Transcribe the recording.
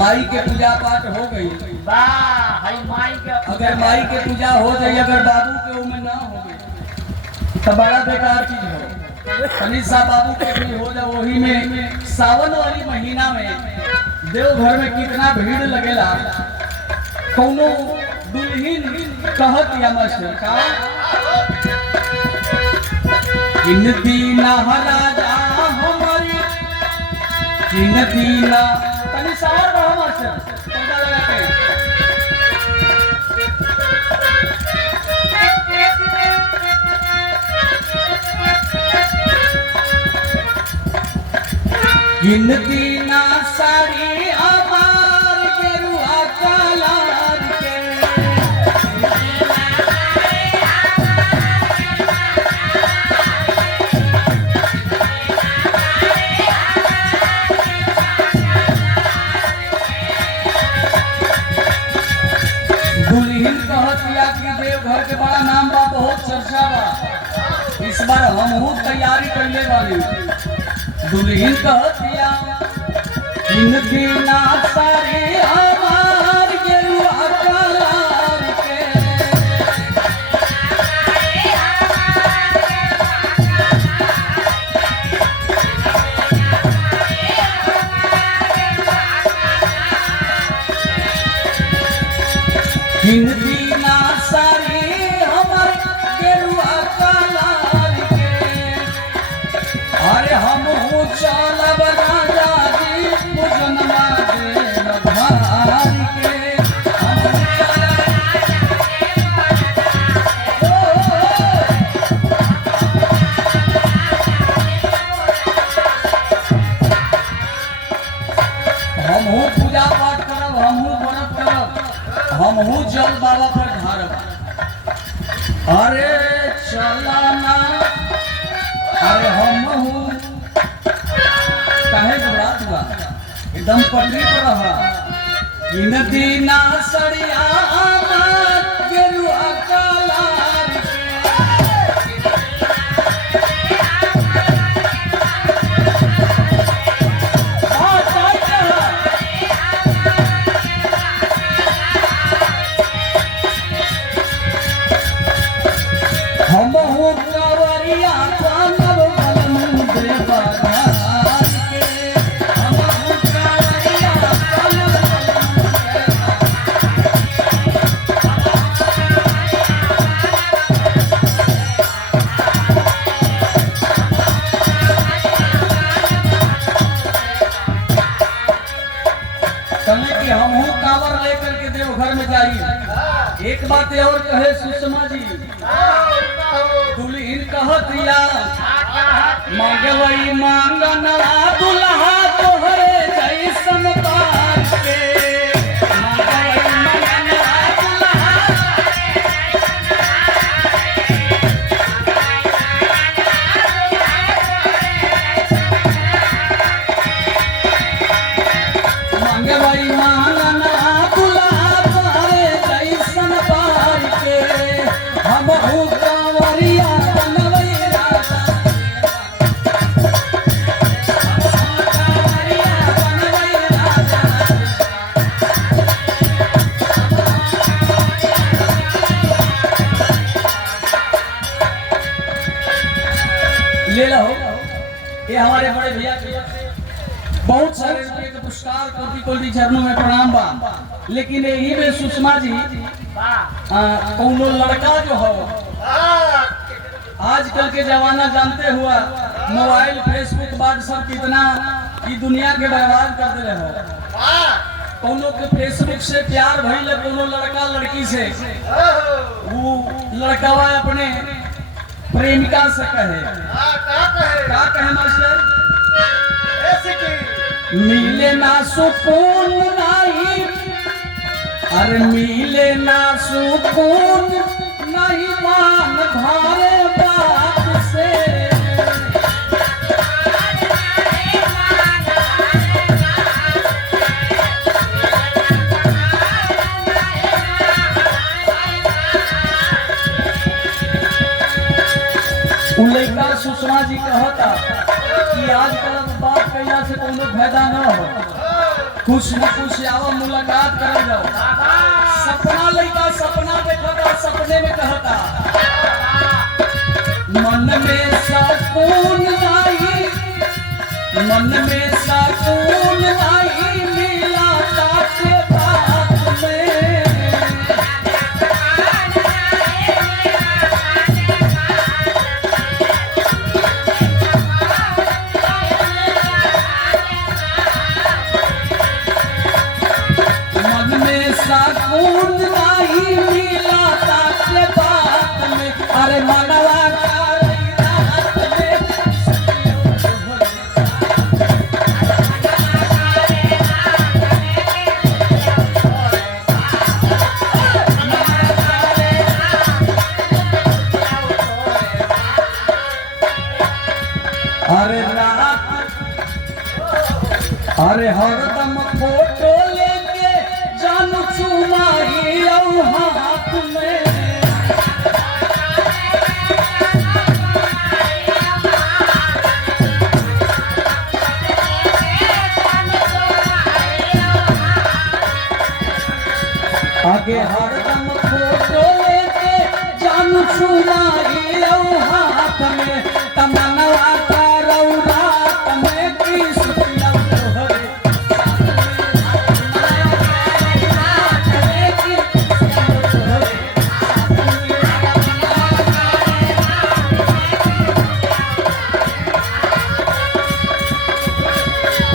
माई के पूजा पाठ हो गई। अगर माई के पूजा हो गई, अगर बाबू के उम्र ना हो गई तो बड़ा बेकार चीज हो। कनिष्ठा बाबू के भी हो जाए, वही में सावन वाली महीना में देवघर में कितना भीड़ लगेला। कौनो दुल्हन कहत या मास्टर का इन दीना राजा हमारी, इन दीना तनी सावर रहा मास्टर पंखा लगा के। इन दीना साड़ी हमार गेरुआ कलर के, दुल्हन कहतिया कि देवघर के बड़ा नाम बा, बहुत चर्चा बा, इस बार हमहू तैयारी करले बानी। दुल्हन कहतिया इन दीना सारे हमार गेरुआ कलर के, इन दीना सारे हमार गेरुआ कलर के। अरे हम चलब राजा जी पूजनमा देव भार के, हमहू पूजा पाठ करब, हमहू व्रत करब, हमहू जल बाबा पर ढारब। अरे चलना, अरे हमहू काहे घबरात बा, एकदम पटरी पर रहा। इन दीना सड़िया गेरुआ कलर के, हमहू कवरिया कानब बलम देवा कि हमहू कांवर लेकर के देवघर में जाइए। एक बात और कहे सुषमा जी, दुल्हन कहतिया मांगे वही मांगना दुल्हा तोहरे जैसन पार के, मांगे वही मांगना दुल्हा तोहरे जैसन पार के, हमहू कांवरिया बनवई राजा, ले लो। ये हमारे बड़े भैया के बहुत सारे रुपये के पुरस्कार कोटि कोटि चरणों में प्रणाम बा। लेकिन यही में सुषमा जी कौनो लड़का जो हो, आजकल के जमाना जानते हुआ मोबाइल फेसबुक व्हाट्सएप कितना ये दुनिया के बर्बाद कर दिले हो। कौनो के फेसबुक से प्यार भइल, कौनो लड़का लड़की से, वो लड़कावा अपने प्रेमिका से कहे का कहे मास्टर, मिले ना सुकून नहीं, अरे मिले ना सुकून नहीं मान भारे बात से, लड़का सुषमा जी कहता कि आजकल बात कैला से कोनो फायदा न हो, कुछ न कुछ आओ मुलाकात कर जाओ। सपना लड़का सपना देखता सपने में कहता मन में सुकून आई, मन में सुकून आई मिला ताके बात में। मन में सुकून आई मिला ताके बात में। अरे मनवा अरे रात, अरे हर